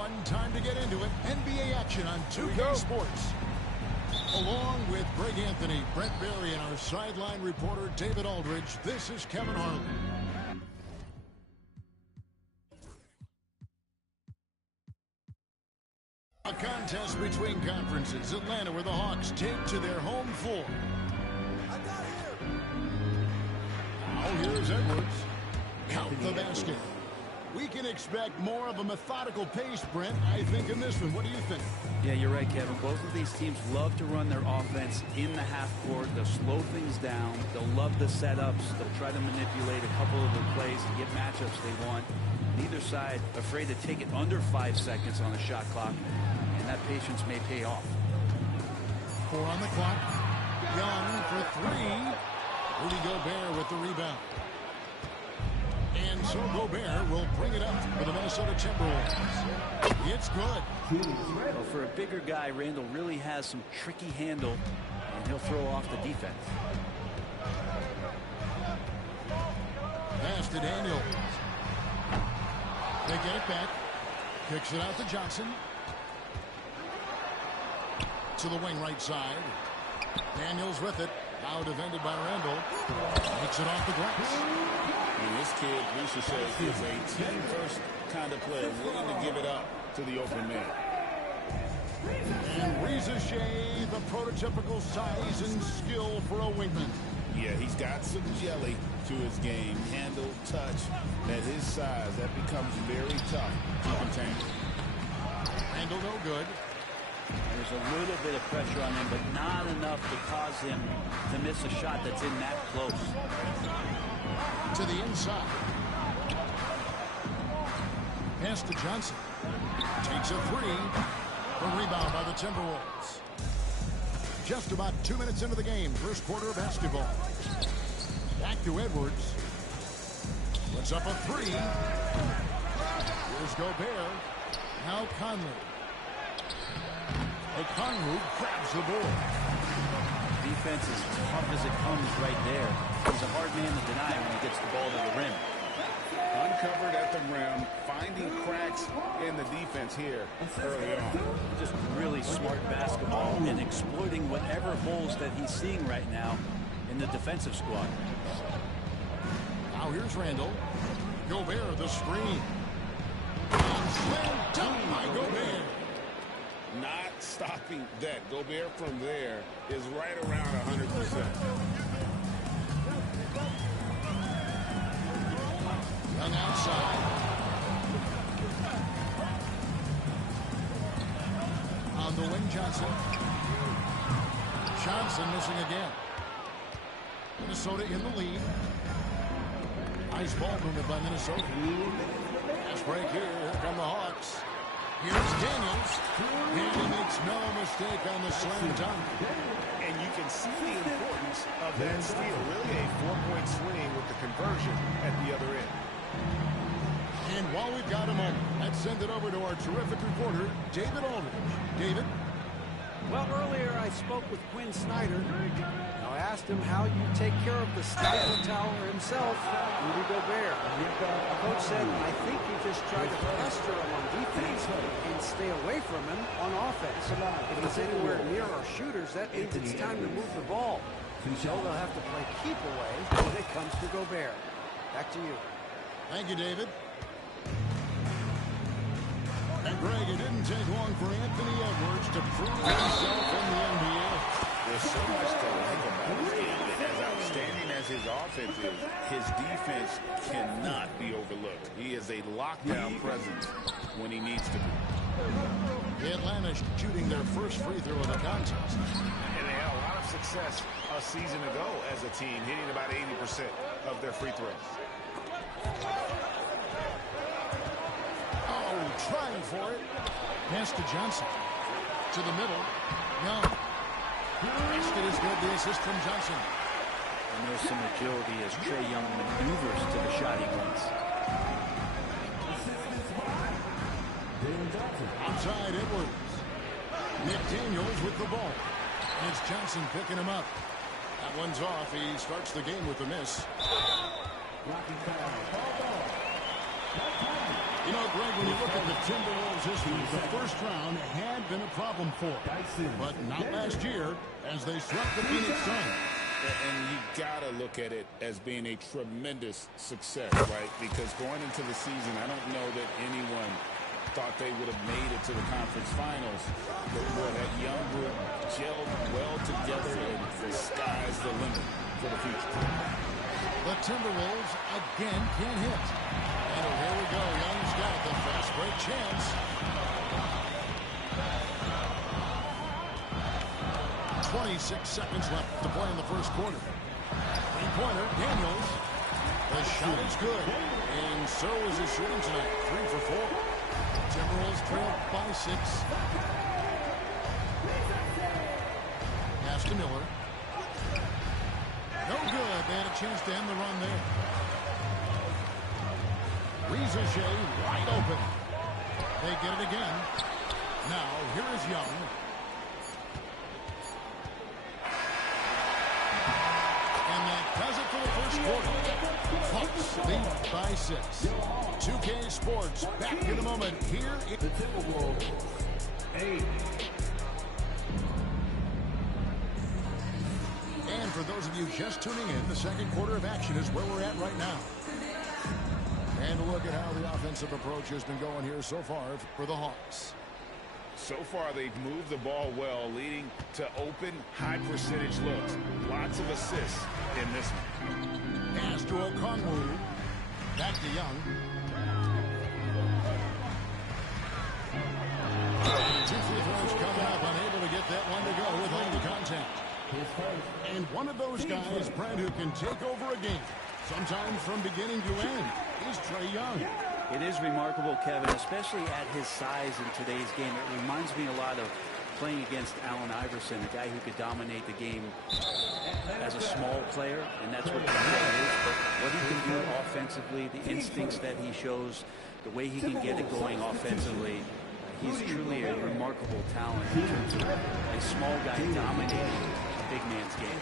everyone. Time to get into it. NBA action on 2K Sports. Along with Greg Anthony, Brent Berry, and our sideline reporter, David Aldridge, this is Kevin Harlan. A contest between conferences. Atlanta, where the Hawks take to their home floor. Now here's Edwards. Count the basket. We can expect more of a methodical pace, Brent, I think, in this one. What do you think? Yeah, you're right, Kevin. Both of these teams love to run their offense in the half court. They'll slow things down. They'll love the setups. They'll try to manipulate a couple of the plays and get matchups they want. Neither side afraid to take it under 5 seconds on the shot clock, and that patience may pay off. 4 on the clock. Young for 3. Rudy Gobert with the rebound. And so Gobert will bring it up for the Minnesota Timberwolves. It's good. Well, for a bigger guy, Randall really has some tricky handle, and he'll throw off the defense. Pass to Daniels. They get it back. Kicks it out to Johnson. To the wing right side. Daniels with it. Now defended by Randall. Makes it off the glass. And this kid, we should say, is a team-first kind of player, willing to give it up to the open man. And Reza Shea, the prototypical size and skill for a wingman. Yeah, he's got some jelly to his game. Handle, touch. At his size, that becomes very tough to contain. Randall no good. There's a little bit of pressure on him, but not enough to cause him to miss a shot that's in that close. To the inside. Pass to Johnson. Takes a 3. A rebound by the Timberwolves. Just about 2 minutes into the game. First quarter of basketball. Back to Edwards. Puts up a 3. Here's Gobert. Now Conley. Okongwu grabs the ball. Defense is tough as it comes right there. He's a hard man to deny when he gets the ball to the rim. Uncovered at the rim, finding cracks in the defense here early on. Just really smart basketball and exploiting whatever holes that he's seeing right now in the defensive squad. Now here's Randall. Gobert the screen. And slam dunk by Gobert. Not stopping that. Gobert from there is right around 100%. Young outside. On the wing, Johnson. Johnson missing again. Minnesota in the lead. Nice ball movement by Minnesota. Fast break here. Here come the Hawks. Here's Daniels. And he makes no mistake on the slam dunk. And you can see the importance of that steal. Really a 4-point swing with the conversion at the other end. And while we've got a moment, let's send it over to our terrific reporter, David Aldridge. David? Well, earlier I spoke with Quinn Snyder. Now I asked him how you take care of the Stifle Tower himself, Rudy Gobert. Coach said, I think you just try to pester him on defense and stay away from him on offense. If he's anywhere near our shooters, that means it's time to move the ball. So they'll have to play keep away when it comes to Gobert. Back to you. Thank you, David. And Greg, it didn't take long for Anthony Edwards to prove himself in the NBA. There's so much to like about his game. As outstanding as his offense is, his defense cannot be overlooked. He is a lockdown presence when he needs to be. Atlanta shooting their first free throw of the contest. And they had a lot of success a season ago as a team, hitting about 80% of their free throws. Oh, trying for it. Pass to Johnson. To the middle. Young. Basket is good. The assist from Johnson. And there's some agility as Trae Young maneuvers to the shot he wants. Outside Edwards. Nick Daniels with the ball. And it's Johnson picking him up. That one's off. He starts the game with a miss. You know, Greg, when you look at the Timberwolves history, the first round had been a problem for them, but not last year as they swept the Phoenix Suns. And you got to look at it as being a tremendous success, right? Because going into the season, I don't know that anyone thought they would have made it to the conference finals. But boy, that young group gelled well together, and the sky's the limit for the future. The Timberwolves again can't hit. And here we go. Young's got the fast break chance. 26 seconds left to play in the first quarter. Three-pointer, Daniels. The shot is good. And so is his shooting tonight. 3 for 4. Timberwolves trail by 6. Pass to Miller. No good. They had a chance to end the run there. Ricochet wide open. They get it again. Now, here is Young. And that does it for the first quarter. Hawks lead by 6. 2K Sports back in a moment. Here is the Timberwolves. 8. And for those of you just tuning in, the second quarter of action is where we're at right now. And look at how the offensive approach has been going here so far for the Hawks. So far, they've moved the ball well, leading to open, high-percentage looks. Lots of assists in this one. Pass to Okongwu. Back to Young. 2 free throws coming up, unable to get that one to go with all the contact. And one of those guys, Brad, who can take over a game, sometimes from beginning to end, is Trae Young. It is remarkable, Kevin, especially at his size in today's game. It reminds me a lot of playing against Allen Iverson, a guy who could dominate the game as a small player, and that's what he is. But what he can do offensively, the instincts that he shows, the way he can get it going offensively, he's truly a remarkable talent in terms of a small guy dominating a big man's game.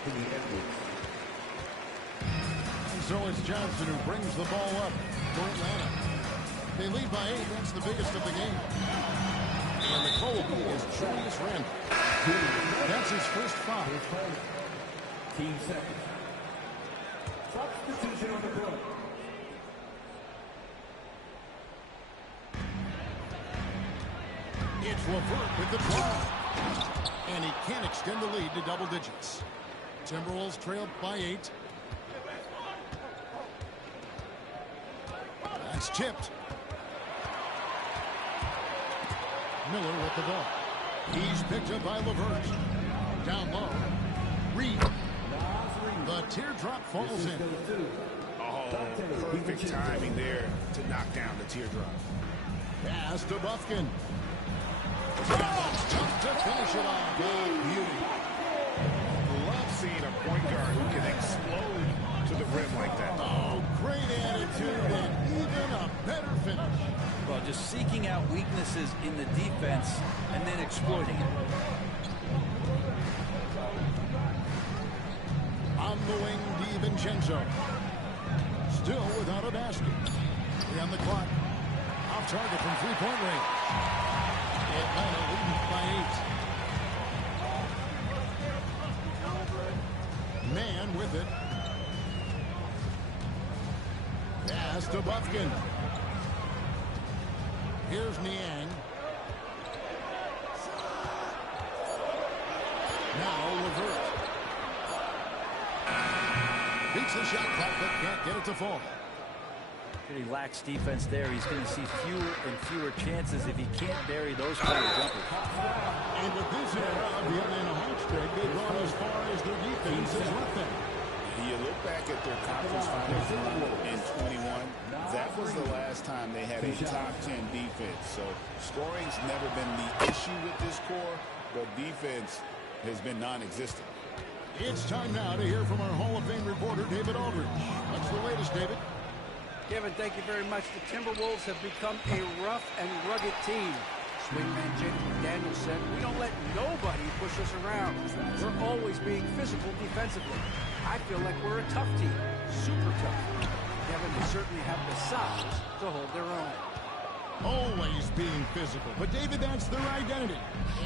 And so it's Johnson who brings the ball up for Atlanta. They lead by 8. That's the biggest of the game. And the Kobe is Julius Randle. That's his first foul. 15 seconds. Substitution on the court. It's Levert with the drive. And he can't extend the lead to double digits. Timberwolves trailed by 8. That's tipped. Miller with the ball. He's picked up by Levert. Down low. Reed. The teardrop falls in. Oh, perfect timing there to knock down the teardrop. Pass to Buffkin. It's tough to finish it off. Beauty. Love seeing a point guard who can explode to the rim like that. Oh, great attitude and even a better finish. Well, just seeking out weaknesses in the defense and then exploiting it. On the wing, DiVincenzo. Still without a basket. 3 on the clock. Off target from three-point range. Atlanta leading by 8. Man with it. Pass to Buffkin. Here's Niang. Now Levert. Beats the shot clock, but can't get it to fall. Pretty lax defense there. He's going to see fewer and fewer chances if he can't bury those kind of jumpers. And with this era of the Atlanta Hawks, Greg, they've gone as far as their defense has left them. You look back at their conference finals run in 21, that was the last time they had a top 10 defense. So scoring's never been the issue with this core, but defense has been non-existent. It's time now to hear from our Hall of Fame reporter, David Aldridge. What's the latest, David? Kevin, thank you very much. The Timberwolves have become a rough and rugged team. Swingman Jaden McDaniel said, "We don't let nobody push us around. We're always being physical defensively. I feel like we're a tough team, super tough." Kevin, they certainly have the size to hold their own. Always being physical. But, David, that's their identity.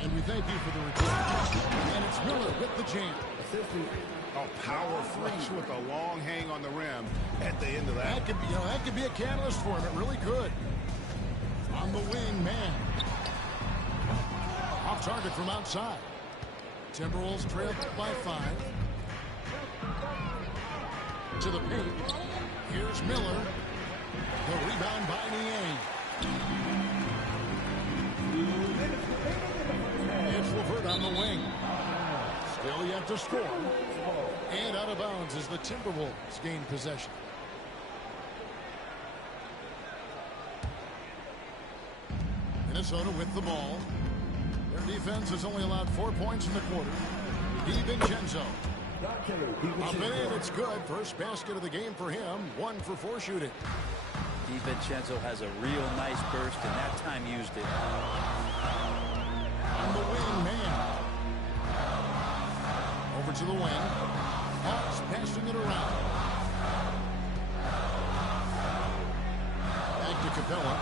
And we thank you for the return. And it's Miller with the jam. A power flush with a long hang on the rim at the end of that. That could be a catalyst for him. It really could. On the wing, man. Off target from outside. Timberwolves trail by 5. To the paint. Here's Miller. The rebound by Niang. It's Levert on the wing. Still yet to score. And out of bounds as the Timberwolves gain possession. Minnesota with the ball. Their defense has only allowed 4 points in the quarter. DiVincenzo. Up and in, it's good. First basket of the game for him. 1 for 4 shooting. DiVincenzo has a real nice burst, and that time used it. On the wing, man. Over to the wing. Hawks passing it around. Back to Capella.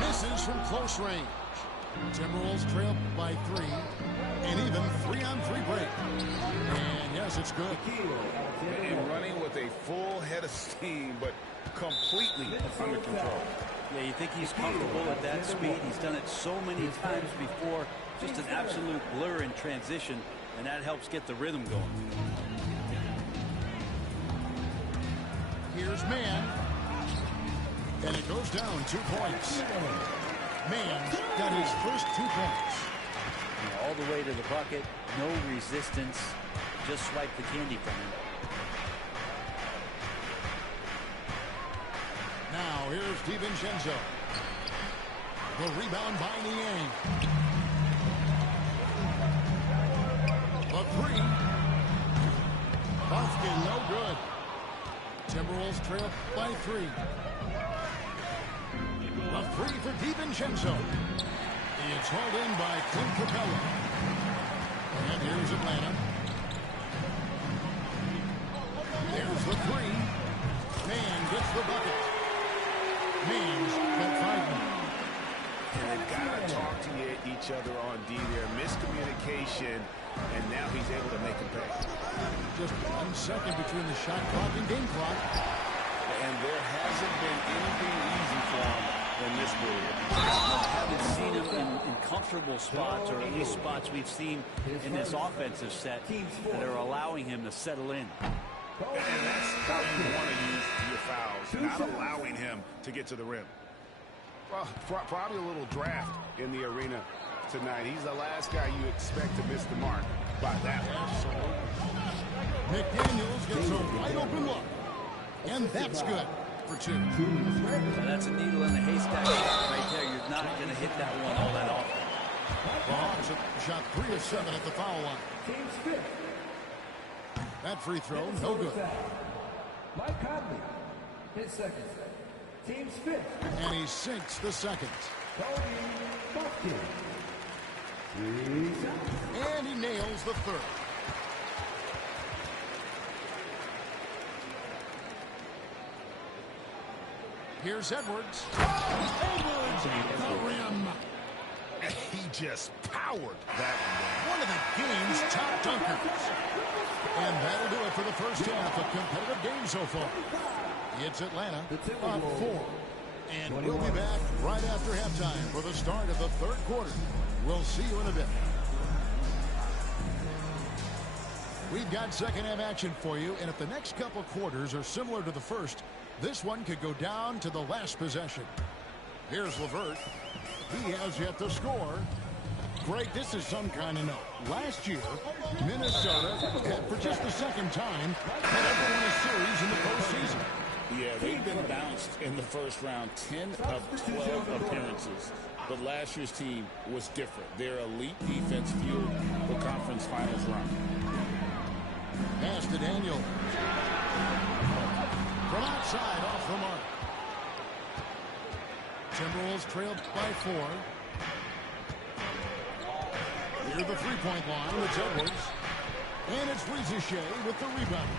Misses from close range. Timberwolves trail by 3. And even 3-on-3 break. And yes, it's good. And running with a full head of steam, but completely under control. Yeah, you think he's comfortable at that speed. He's done it so many times before. Just an absolute blur in transition, and that helps get the rhythm going. Here's Mann. And it goes down 2 points. Mann's got his first 2 points. All the way to the bucket, no resistance, just swipe the candy from him. Now here's DiVincenzo. The rebound by Niang. The 3. Buffkin, no good. Timberwolves trail by 3. A 3 for DiVincenzo. It's hauled in by Clint Capella. And here's Atlanta. There's the 3. Mann gets the bucket. Mann's got 5 now. And they've got to talk to each other on D there. Miscommunication, and now he's able to make a pay. Just 1 second between the shot clock and game clock. And there hasn't been anything easy for him in this period. I haven't seen him in comfortable spots, or at least spots we've seen in this offensive set that are allowing him to settle in. And that's how you want to use your fouls, not allowing him to get to the rim. Well, probably a little draft in the arena tonight. He's the last guy you expect to miss the mark by that one. McDaniels gets a wide open look. And that's good for 2. So that's a needle in the haystack right there. You're not going to hit that one all that often. The Hawks have shot 3 of 7 at the foul line. That free throw, no good. Mike Conley, his second. Team's 5th. And he sinks the second. And he nails the 3rd. Here's Edwards. Edwards at the rim. He just powered that one. One of the game's top dunkers. And that'll do it for the first half. A competitive game so far. It's Atlanta up 4. And we'll be back right after halftime for the start of the 3rd quarter. We'll see you in a bit. We've got second half action for you, and if the next couple quarters are similar to the first, this one could go down to the last possession. Here's Levert. He has yet to score. Greg, this is some kind of note. Last year, Minnesota had, for just the second time, had ever won a series in the postseason. Yeah, they've been bounced in the first round, 10 of 12 appearances. But last year's team was different. Their elite defense fueled the conference finals run. Pass to Daniel. From outside, off the mark. Timberwolves trailed by 4. Near the three-point line, it's Edwards. And it's Rizichet with the rebound.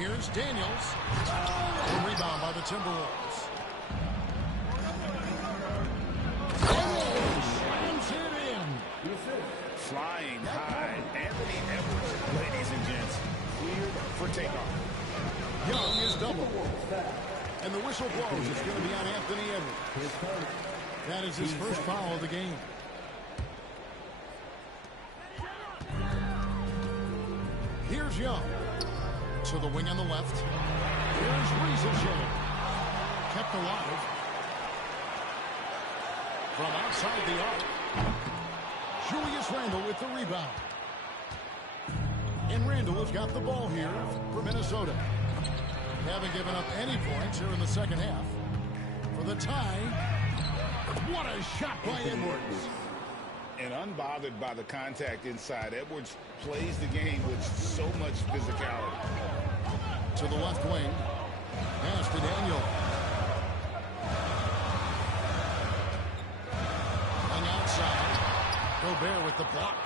Here's Daniels. A rebound by the Timberwolves. Slams it in. Flying high. Anthony Edwards, ladies and gents, cleared for takeoff. Young is double. And the whistle blows. It's going to be on Anthony Edwards. That is his first foul of the game. Here's Young. To the wing on the left. Here's Rieselshade. Kept alive. From outside the arc. Julius Randle with the rebound. And Randle has got the ball here for Minnesota. They haven't given up any points here in the second half. For the tie. What a shot by Edwards. And unbothered by the contact inside, Edwards plays the game with so much physicality. To the left wing. Pass to Daniel. And outside. Gobert with the block.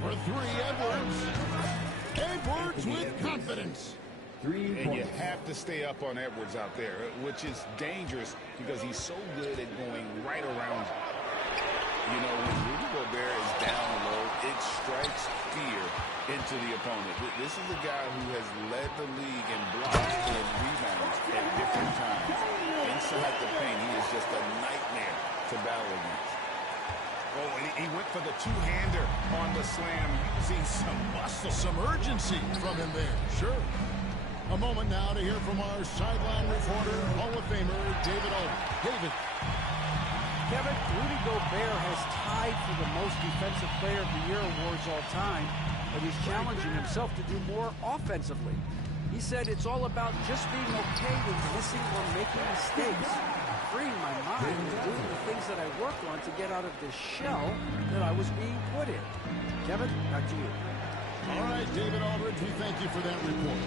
For three, Edwards. Edwards with confidence. And you have to stay up on Edwards out there, which is dangerous because he's so good at going right around you. You know, when Rudy Gobert is down low, it strikes fear into the opponent. This is a guy who has led the league in blocks and rebounds at different times. Inside the paint, he is just a nightmare to battle against. Oh, and he went for the two-hander on the slam, using some muscle. Some urgency from him there. Sure. A moment now to hear from our sideline reporter, Hall of Famer, David Aldridge. David. Kevin, Rudy Gobert has tied for the most defensive player of the year awards all time, but he's challenging himself to do more offensively. He said it's all about just being okay with missing or making mistakes, freeing my mind and doing the things that I worked on to get out of this shell that I was being put in. Kevin, back to you. All right, David Aldridge, we thank you for that report.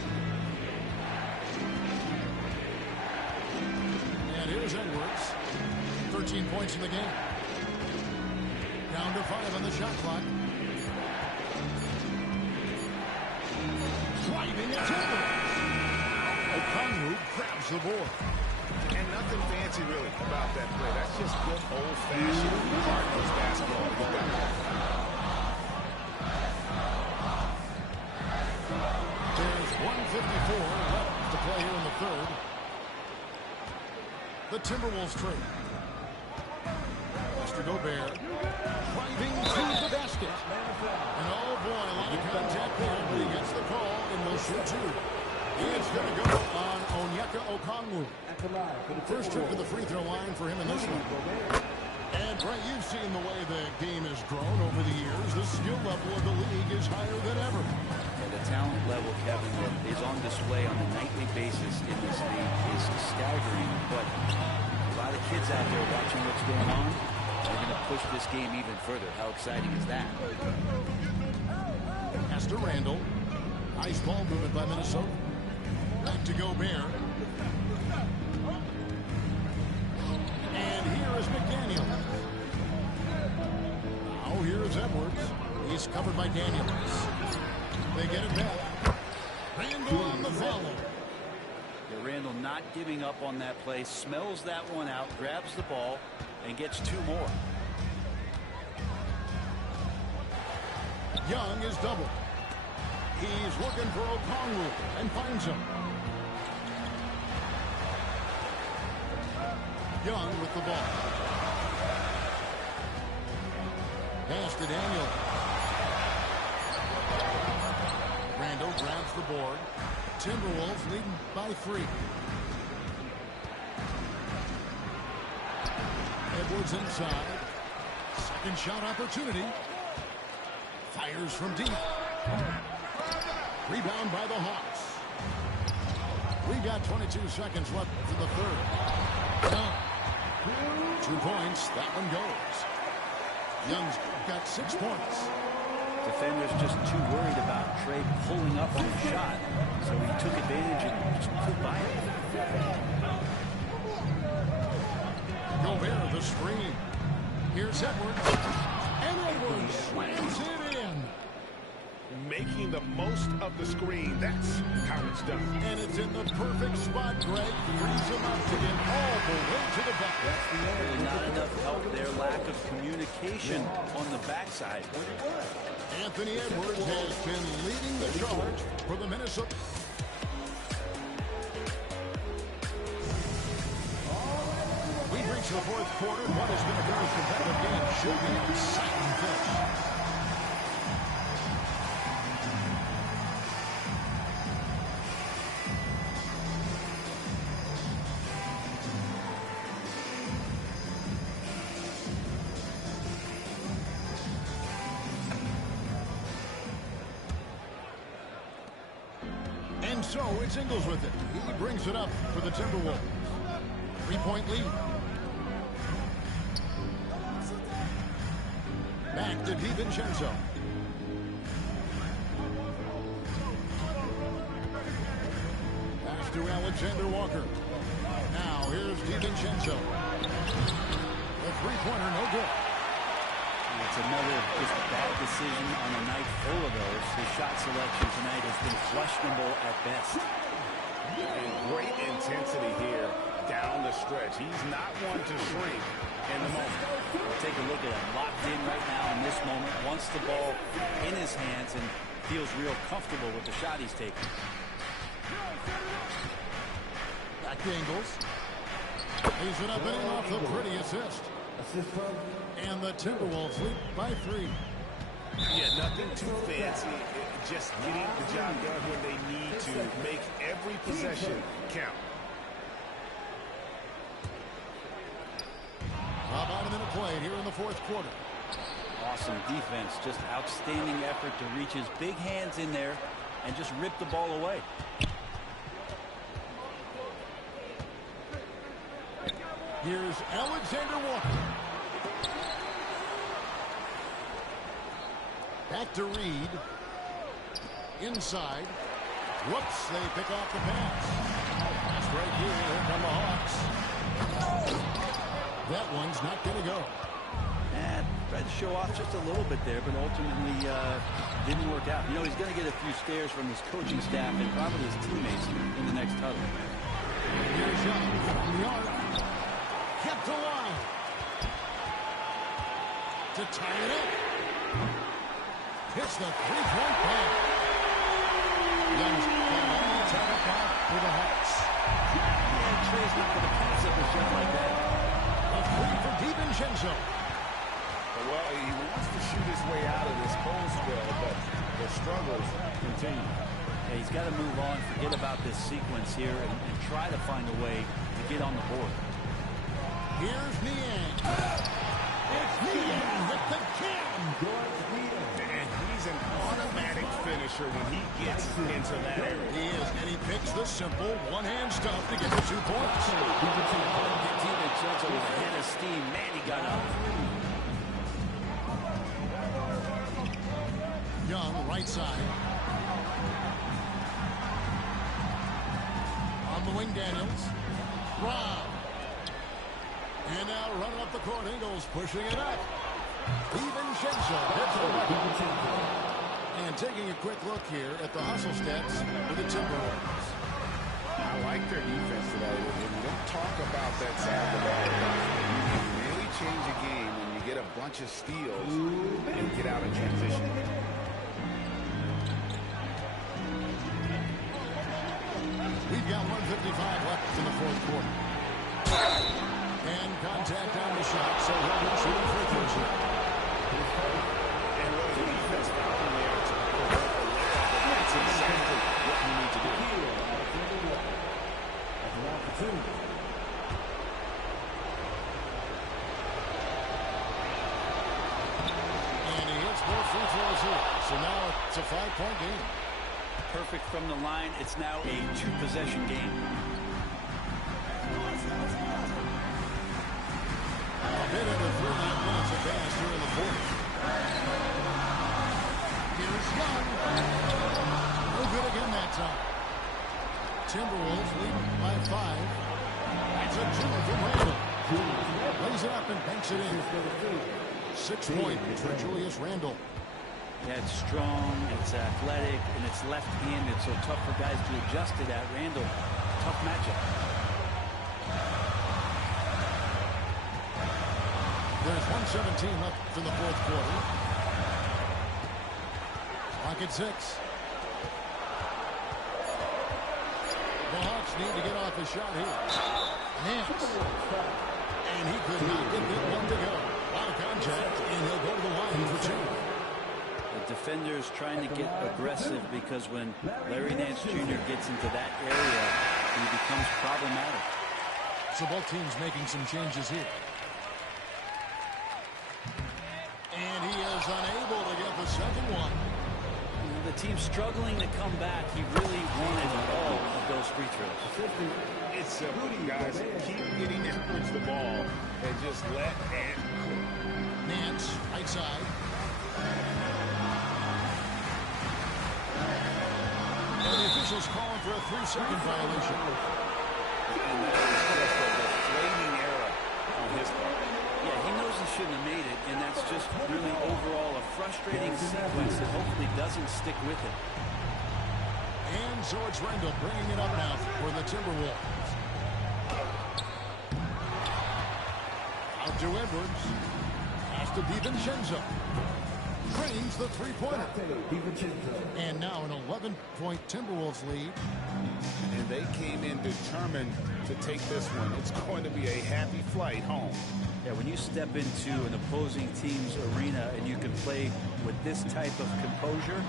And here's Edwards. 13 points in the game. Down to 5 on the shot clock. Driving a timber. Okongwu grabs the board. And nothing fancy, really, about that play. That's just good old-fashioned Cardinals basketball. There's 1:54 left to play here in the third. The Timberwolves trade. Mr. Gobert driving to the basket. And oh boy, a lot of contact there, but he gets the call and will shoot two. It's going to go on Onyeka Okongwu. First trip to the free throw line for him in this one. And Brett, you've seen the way the game has grown over the years. The skill level of the league is higher than ever. And the talent level, Kevin, that is on display on a nightly basis in this league is staggering. But a lot of kids out there watching what's going on, they're going to push this game even further. How exciting is that? Pass to Randle. Nice ball movement by Minnesota. Back to Gobert. And here is McDaniel. Now here is Edwards. He's covered by Daniels. They get it back. Randle on the follow. Yeah, Randle not giving up on that play. Smells that one out. Grabs the ball and gets two more. Young is double. He's looking for Okongwu and finds him. Young with the ball. Pass to Daniel. Randle grabs the board. Timberwolves leading by 3. Edwards inside. Second shot opportunity. Fires from deep. Rebound by the Hawks. We've got 22 seconds left for the third. Young. 2 points. That one goes. Young's got 6 points. Defender's just too worried about Trey pulling up on the shot, so he took advantage and just put by it. Gobert the screen. Here's Edwards. And Edwards slams it in. Make making the most of the screen. That's how it's done. And it's in the perfect spot, Greg. Frees him up to get all the way to the bucket. Really not enough help there. Lack of communication on the backside. Anthony Edwards has been leading the charge for the Minnesota. We reach the fourth quarter. What has been a very competitive game should be an exciting finish. And so it's Ingles with it. He brings it up for the Timberwolves. 3-point lead. Back to DiVincenzo. Pass to Alexander Walker. Now here's DiVincenzo. The three-pointer, no good. It's another just bad decision on a night full of those. His shot selection tonight has been questionable at best. And great intensity here down the stretch. He's not one to shrink in the moment. We'll take a look at him. Locked in right now in this moment. Wants the ball in his hands and feels real comfortable with the shot he's taking. Back to Ingles. Lays it up and in off the pretty assist. And the Timberwolves lead by 3. Yeah, nothing too fancy. Just getting the job done when they need to. Make every possession count. About a minute played here in the fourth quarter. Awesome defense. Just outstanding effort to reach his big hands in there and just rip the ball away. Here's Alexander Walker. Back to Reed. Inside. Whoops, they pick off the pass. Pass right here. Here come the Hawks. That one's not going to go. And tried to show off just a little bit there, but ultimately didn't work out. You know, he's going to get a few stares from his coaching staff and probably his teammates in the next huddle. Here's Young from the arc. Kept alive. To tie it up. Hits the three-point ball. Young's all tied up out for the Hawks. Yeah, Trey's not going to pass up a shot like that. A three for DiVincenzo. Well, he wants to shoot his way out of this cold spell, but the struggles continue. Yeah, he's got to move on, forget about this sequence here, and try to find a way to get on the board. Here's Niang. It's Niang with the jam. And he's an automatic finisher when he gets into that area. He is, and he picks the simple one-hand stuff to get the 2 points. DiVincenzo with a head of steam. Man, he got up. Young, right side. On the wing, Daniels. Rob. And now running up the court, Ingles pushing it up. DiVincenzo hits the bucket. And taking a quick look here at the hustle stats for the Timberwolves. I like their defense today. We don't talk about that side of the ball. You can really change a game when you get a bunch of steals and get out in transition. We've got 1:55 left in the fourth quarter. And contact on the shot, so he'll be shooting free throws here. And what the defense found in there to prevent a layup, that's exactly what you need to do. And he hits both free throws here. So now it's a 5-point game. Perfect from the line. It's now a 2-possession game. A bit under 3.5 minutes advanced here in the fourth. Here's Young. No good again that time. Timberwolves lead by 5. That's a 2 from Randall. Lays it up and banks it in. 6 points for Julius Randle. Yeah, it's strong, it's athletic, and it's left-handed, so tough for guys to adjust to that. Randall, tough matchup. There's 1:17 left in the fourth quarter. Clock at 6. The Hawks need to get off a shot here. Nance. And he could not get that one to go. A lot of contact, and he'll go to the line for 2. The defender's trying to get aggressive because when Larry Nance Jr. gets into that area, he becomes problematic. So both teams making some changes here. And he is unable to get the second one. The team's struggling to come back. He really wanted all of those free throws. It's simple, guys. Keep getting Edwards the ball and just let Ant cook. Nance, right side. And the officials calling for a 3-second violation. And that was just a deflating error on his part. Yeah, he knows he shouldn't have made it, and that's just really overall a frustrating sequence that hopefully doesn't stick with him. And so it's Randall bringing it up now for the Timberwolves. Out to Edwards. Pass to DiVincenzo. Drains the three-pointer. And now an 11-point Timberwolves lead. And they came in determined to take this one. It's going to be a happy flight home. Yeah, when you step into an opposing team's arena and you can play with this type of composure,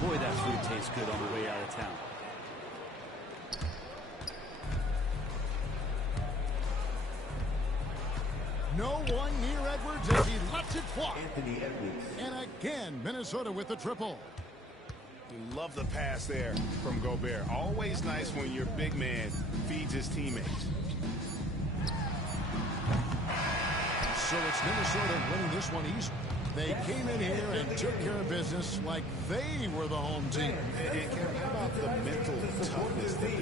boy, that food tastes good on the way out of town. No one near Edwards as he lets it fly. And again, Minnesota with the triple. Love the pass there from Gobert. Always nice when your big man feeds his teammates. So it's Minnesota winning this one easy. They came in here and took care of business like they were the home team. And how about the mental toughness that this